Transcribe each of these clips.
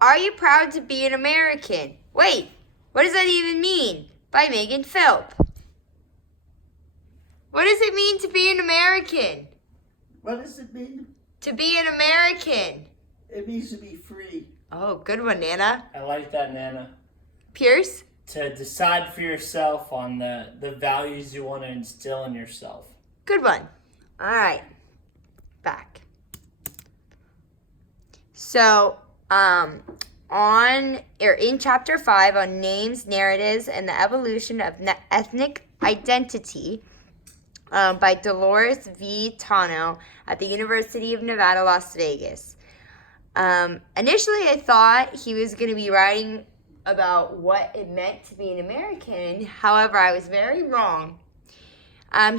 Are you proud to be an American? Wait, what does that even mean? By Megan Philp. What does it mean to be an American? What does it mean? To be an American. It means to be free. Oh, good one, Nana. I like that, Nana. Pierce? To decide for yourself on the values you want to instill in yourself. Good one. All right. Back. So, in chapter 5 on names, narratives, and the evolution of ethnic identity by Dolores V. Tano at the University of Nevada, Las Vegas. Initially, I thought he was going to be writing about what it meant to be an American. However, I was very wrong.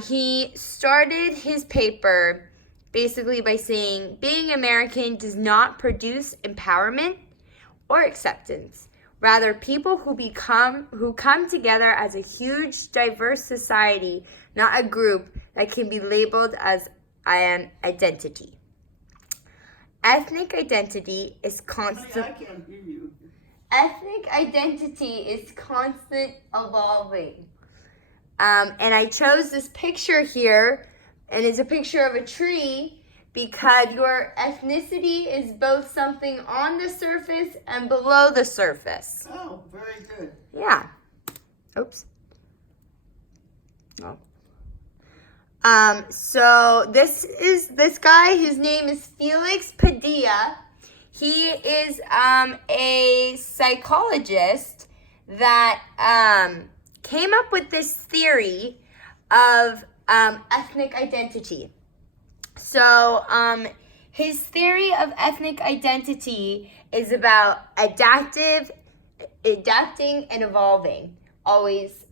He started his paper basically by saying being American does not produce empowerment or acceptance. Rather, people who come together as a huge, diverse society, not a group that can be labeled as an identity. Ethnic identity is constant. I can't hear you. Ethnic identity is constant evolving. And I chose this picture here, and it's a picture of a tree, because your ethnicity is both something on the surface and below the surface. Oh, very good. Yeah. Oops. Oh. So this guy, his name is Felix Padilla. He is a psychologist that came up with this theory of ethnic identity. So his theory of ethnic identity is about adapting and evolving. Always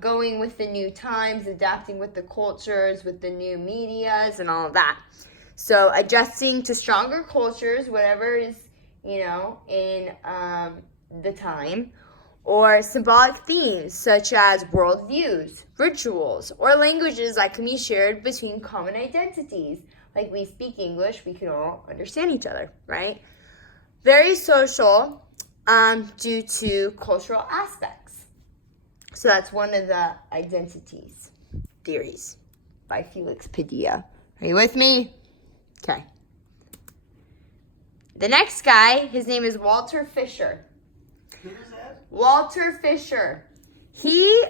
going with the new times, adapting with the cultures, with the new medias and all of that. So adjusting to stronger cultures, whatever is, in the time, or symbolic themes such as worldviews, rituals, or languages that can be shared between common identities. Like we speak English, we can all understand each other, right? Very social due to cultural aspects. So that's one of the identities theories by Felix Padilla. Are you with me? Okay. The next guy, his name is Walter Fisher. Who is that? Walter Fisher. He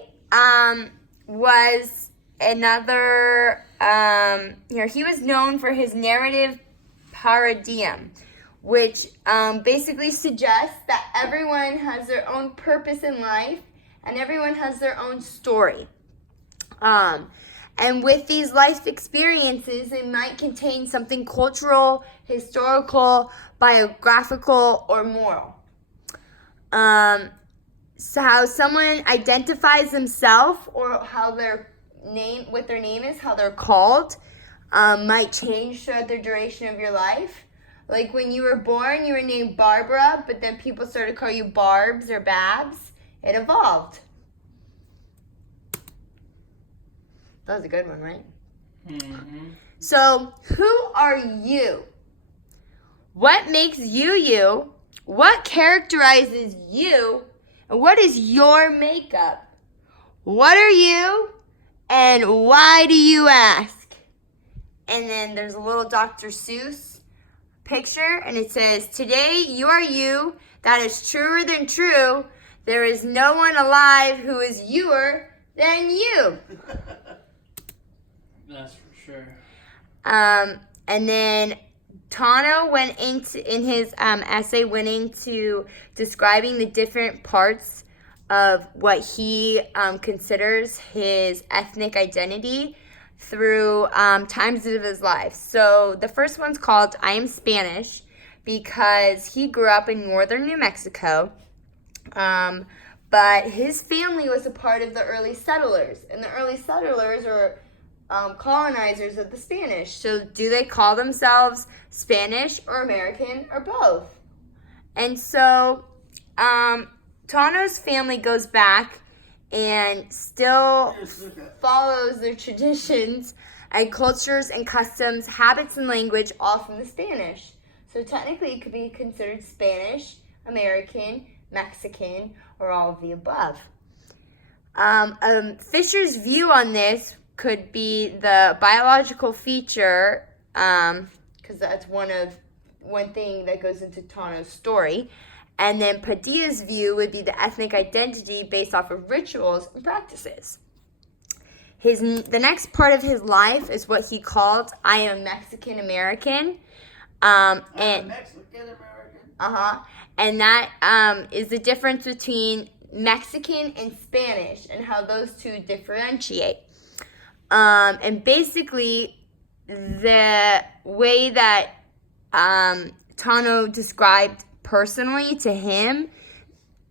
was another, he was known for his narrative paradigm, which basically suggests that everyone has their own purpose in life and everyone has their own story. And with these life experiences, they might contain something cultural, historical, biographical, or moral. So how someone identifies themselves or how what their name is, how they're called, might change throughout the duration of your life. Like when you were born, you were named Barbara, but then people started to call you Barbs or Babs. It evolved. That was a good one, right? Mm-hmm. So, who are you? What makes you you? What characterizes you? And what is your makeup? What are you? And why do you ask? And then there's a little Dr. Seuss picture, and it says, "Today you are you. That is truer than true. There is no one alive who is youer than you." That's for sure. And then Tano in his essay went into describing the different parts of what he considers his ethnic identity through times of his life. So the first one's called "I Am Spanish" because he grew up in northern New Mexico, but his family was a part of the early settlers, and the early settlers are colonizers of the Spanish. So do they call themselves Spanish or American or both? And so Tano's family goes back and still follows their traditions and cultures and customs, habits and language all from the Spanish. So technically it could be considered Spanish, American, Mexican, or all of the above. Fisher's view on this could be the biological feature, because that's one thing that goes into Tano's story. And then Padilla's view would be the ethnic identity based off of rituals and practices. The next part of his life is what he called I am Mexican American. Mexican American. And that is the difference between Mexican and Spanish and how those two differentiate. And basically, the way that Tano described personally to him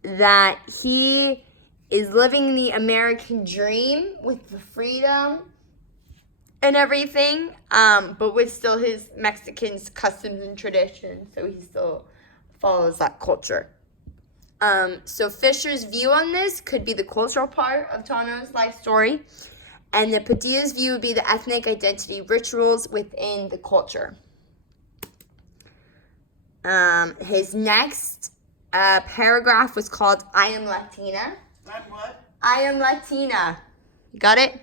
that he is living the American dream with the freedom and everything, but with still his Mexican customs and traditions, so he still follows that culture. So Fisher's view on this could be the cultural part of Tano's life story, and the Padilla's view would be the ethnic identity rituals within the culture. His next paragraph was called I am Latina. I'm what? I am Latina. You got it?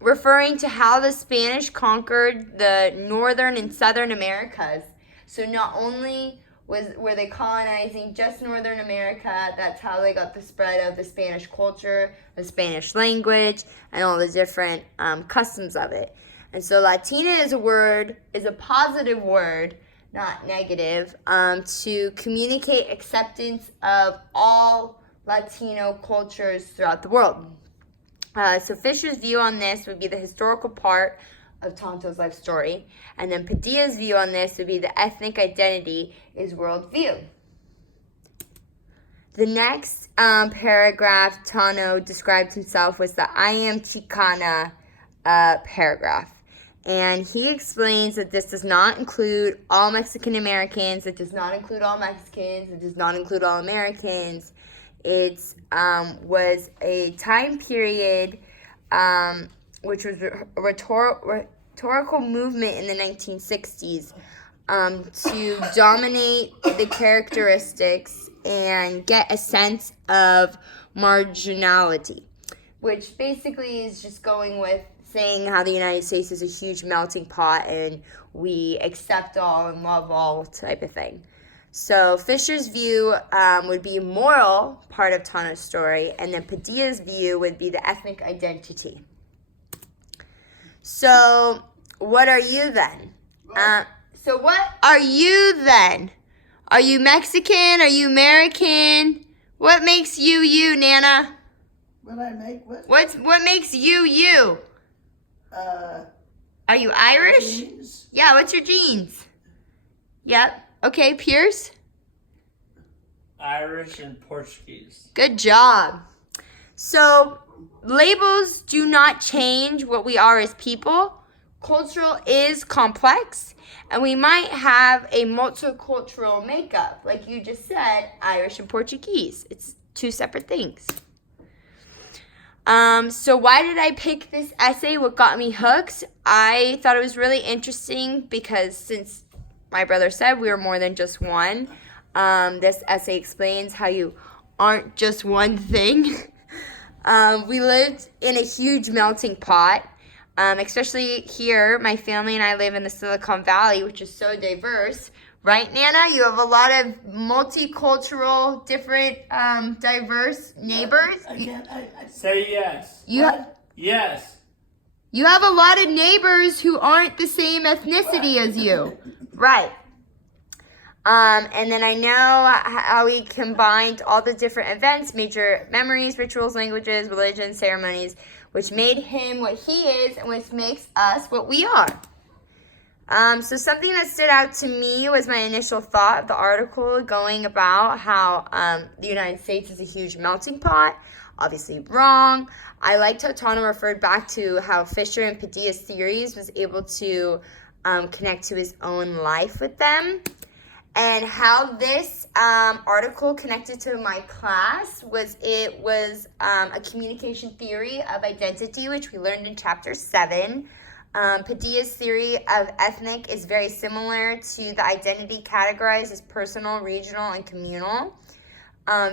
Referring to how the Spanish conquered the northern and southern Americas. So not only were they colonizing just Northern America, that's how they got the spread of the Spanish culture, the Spanish language, and all the different customs of it. And so Latina is a positive word, not negative, to communicate acceptance of all Latino cultures throughout the world. So Fisher's view on this would be the historical part of Tano's life story, and then Padilla's view on this would be the ethnic identity is worldview. The next paragraph Tano described himself was the I am Chicana paragraph. And he explains that this does not include all Mexican Americans, it does not include all Mexicans, it does not include all Americans. It was a time period which was a rhetorical movement in the 1960s to dominate the characteristics and get a sense of marginality, which basically is just going with saying how the United States is a huge melting pot and we accept all and love all type of thing. So Fisher's view would be a moral part of Tano's story, and then Padilla's view would be the ethnic identity. So what are you then? What are you then? Are you Mexican? Are you American? What makes you you, Nana? What I make? What? What makes you you? Are you Irish? Genes. Yeah, what's your genes? Yep. Okay, Pierce? Irish and Portuguese. Good job. So, labels do not change what we are as people. Cultural is complex, and we might have a multicultural makeup. Like you just said, Irish and Portuguese. It's two separate things. So why did I pick this essay? What got me hooked? I thought it was really interesting because since my brother said we were more than just one, this essay explains how you aren't just one thing. We lived in a huge melting pot, especially here. My family and I live in the Silicon Valley, which is so diverse. Right, Nana? You have a lot of multicultural, different, diverse neighbors. Say yes. Yes. You have a lot of neighbors who aren't the same ethnicity as you. Right. And then I know how we combined all the different events, major memories, rituals, languages, religions, ceremonies, which made him what he is and which makes us what we are. So something that stood out to me was my initial thought of the article going about how the United States is a huge melting pot. Obviously wrong. I liked how Tano referred back to how Fisher and Padilla's theories was able to connect to his own life with them. And how this article connected to my class was a communication theory of identity, which we learned in chapter 7. Padilla's theory of ethnic is very similar to the identity categorized as personal, regional, and communal.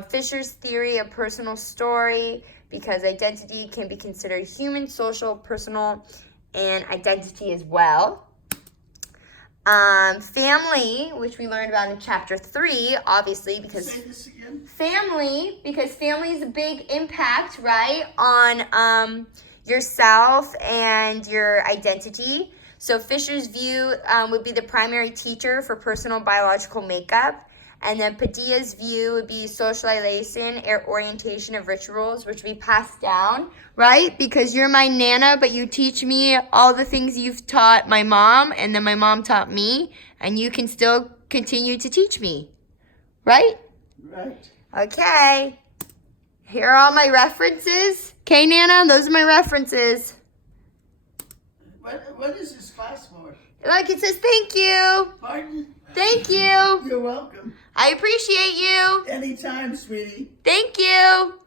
Fisher's theory of personal story, because identity can be considered human, social, personal, and identity as well. Family, which we learned about in chapter 3, obviously, because Say this again. family is a big impact, right, on yourself and your identity. So Fisher's view would be the primary teacher for personal biological makeup. And then Padilla's view would be socialization or orientation of rituals, which we pass down, right? Because you're my Nana, but you teach me all the things you've taught my mom, and then my mom taught me, and you can still continue to teach me, right? Right. Okay. Here are all my references. Okay, Nana, those are my references. What is this class for? Look, it says thank you. Pardon? Thank you. You're welcome. I appreciate you. Anytime, sweetie. Thank you.